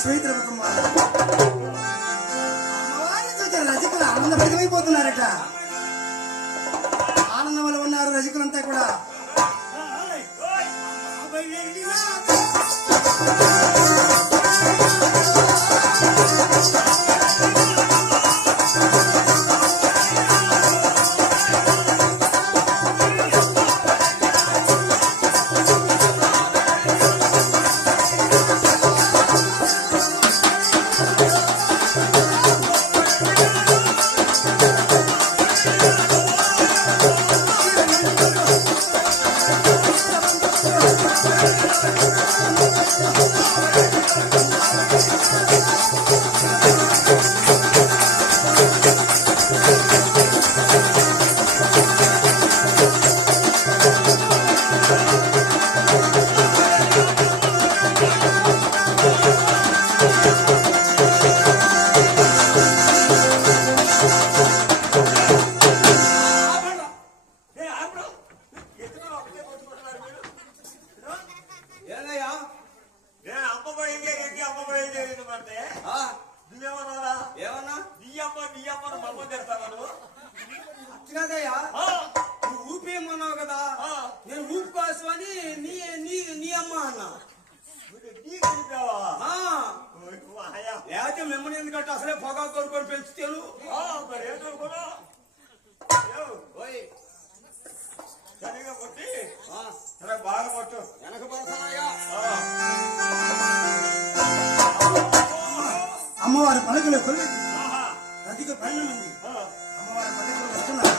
లక్ష్మీ తిరుపతమ్మ అమ్మవారిని చూసిన రజకులు ఆనందభరితమైపోతున్నారట. ఆనందంలో ఉన్నారు రజకులంతా కూడా. ఊపేమన్నావు కదా, నేను ఊపు కోసమని నీ అమ్మ అన్నా. లేకపోతే మిమ్మల్ని ఎందుకంటే అసలే పొగా కొనుక్కొని పెంచుతాను. కొట్టి బాగా కొట్టు, వెనక పడతానయ్యా. అమ్మవారి పలకలు కొలి అధిక పైన ఉంది. అమ్మవారి పలకలు వస్తున్నారు.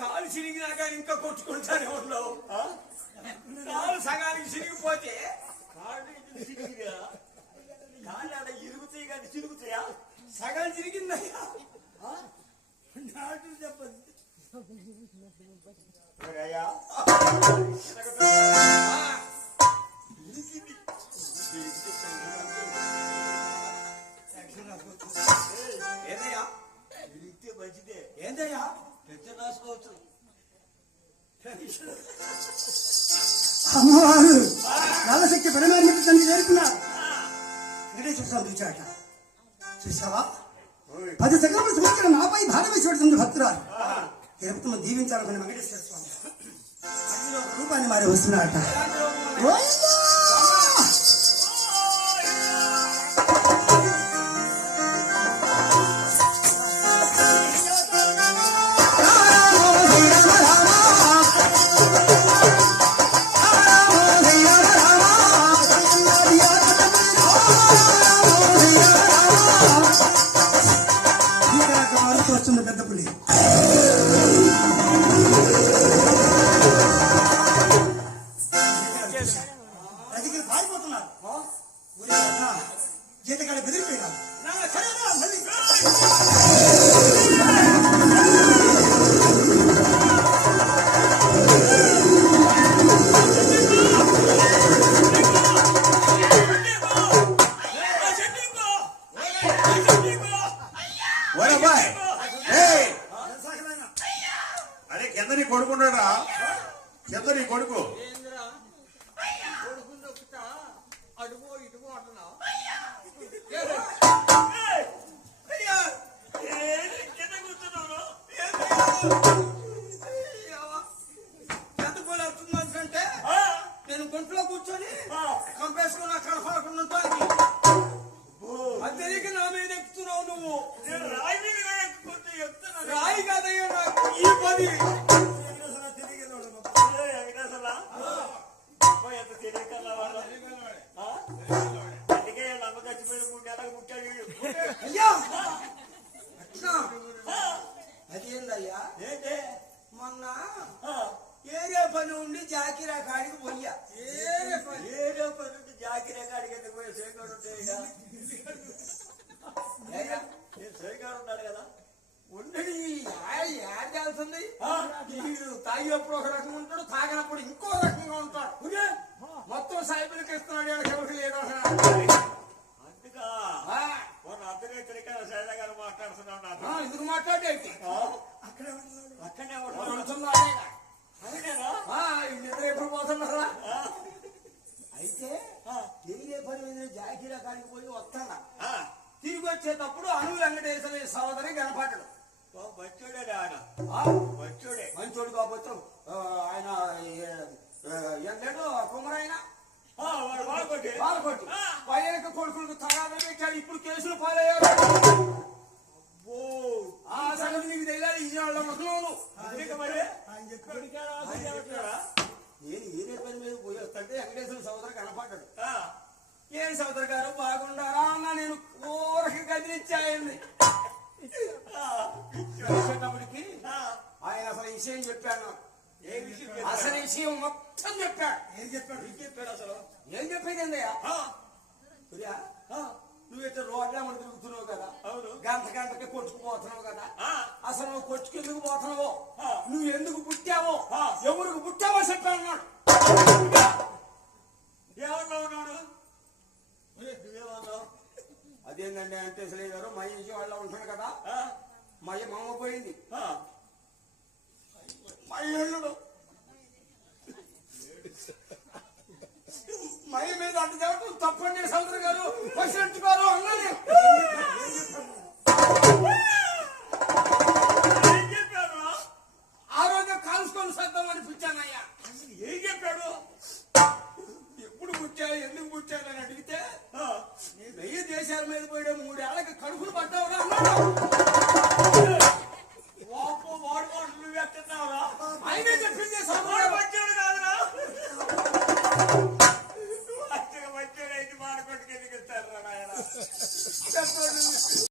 కాలు చిరిగినా కానీ ఇంకా కొట్టుకుంటానే ఉన్నావు. కాలు సగానికి చిరిగిపోతే కాళ్ళు ఆడ ఇరుగుతాయి కానీ చిరుగుతాయా? సగం చిరిగిందయ్యా. చెప్పండి ఏదయ్యా ఇరిగితే మంచిదే. ఏందయ్యా పెద్ద రాసుకోవచ్చు. అమ్మవారు కాలశక్తి పరిమాణించి తండ్రి చేరుకున్నారు. వెంకటేశ్వర స్వామి చూచాట. చూసావా, 10 సెకండ్లు చూసిన నాపై భారం వేసి పెడుతుంది భక్తురాలు. తిరుపతిని దీవించాలనుకున్న వెంకటేశ్వర స్వామి రూపాన్ని మారి వస్తున్నాడట. వస్తుంది పెద్ద పులి. రజకులు పారిపోతున్నారు. జీతకాలు బెదిరిపోయినారు. మళ్ళీ అరే కింద నీ కొడుకున్నాడా? కింద నీ కొడుకు అడుగో ఇటుగో అంటున్నావు. ఎంత పోలే అవుతుందంటే నేను గుంట్లో కూర్చొని కంపేసుకుని అక్కడ పడకుండా ఉంటాను. అది తెలియక నా మీద ఎక్కుతున్నావు నువ్వు. రాయి కాదయ్యా నాకు ఈ పని. అయ్యా అట్లా అదేందయ్యా? మొన్న ఏరియా పని ఉండి జాకిరా కాడికి పోయా. ఏరియా పని ఉండి జాకిరా సైగాడు ఉంటే ఇక. ఏయ్యా, నేను సైగాడు ఉన్నాడు కదా. ఉండని యాడ్ చేస్తుంది వీడు తాగినప్పుడు ఒక రకంగా ఉంటాడు, తాగినప్పుడు ఇంకో రకంగా ఉంటాడు. మొత్తం సైబిల్కి ఇస్తున్నాడు, ఎవరికి లేదు అందుకా మొన్న అర్ధరేత్రిక సైదా గారు మాట్లాడుతున్నాడు నాతో. ఎందుకు మాట్లాడేంటి అక్కడే నిద్ర ఎప్పుడు పోతున్నారా? అయితే తిరిగే పని మీద జాకీల కాడికి పోయి వస్తాను. తిరిగి వచ్చేటప్పుడు అను వెంకటేశ్వర సోదరి కనపడ్డాడు. మంచోడే ఆయన, మంచోడే. మంచోడు కాకపోతే ఆయన ఎండాడు కుమరైన వాడుకోండి పాల్గొట్టి పైనక కొడుకులకు తగాదా పెట్టాడు. ఇప్పుడు కేసులు పాలయ్యారు. ఆ సంగతి నీకు తెలియాలి. ఈ వాళ్ళ ముసలోను నేను ఏదే పని మీద పోయి వస్తుంటే వెంకటేశ్వర సోదరు కనపడ్డాడు. ఏం సోదరు గారు బాగుండారా అన్న, నేను ఊరకి కదిలిచ్చాయండి. వచ్చేటప్పటికి ఆయన అసలు విషయం చెప్పాను. అసలు విషయం మొత్తం చెప్పాడు. ఏం చెప్పాడు అసలు ఏం చెప్పేది ఏందయ్యా? నువ్వైతే రోడ్ల మనం తిరుగుతున్నావు కదా, గంట గంటకి కొట్టుకుపోతున్నావు కదా, అసలు నువ్వు కొట్టుకెందుకు పోతున్నావో, నువ్వు ఎందుకు పుట్టావో, ఎవరికి పుట్టావో చెప్పాను. ఏమన్నాడు? అదేంటండి అంటే అసలు గారు మా ఇంటి వాళ్ళ ఉంటాడు కదా, మా అమ్మ పోయింది, మా ఇల్లుడు మై మీద అంత చెప్పడం తప్పండి సోదరు గారు, పసినట్టుకోరు అన్నది. ఆ రోజు కాల్చుకొని సద్దాం అనిపించానయ్యా. ఏం చెప్పాడు? ఎప్పుడు పుట్టావు, ఎందుకు పుట్టానని అడిగితే వెయ్యి దేశాల మీద పోయడం 3 ఏళ్ళకి కడుపులు పడ్డావురా అన్నాడు. వాడు నువ్వు ఎట్టున్నావురా? ఆయనే చెప్పింది సోదరు.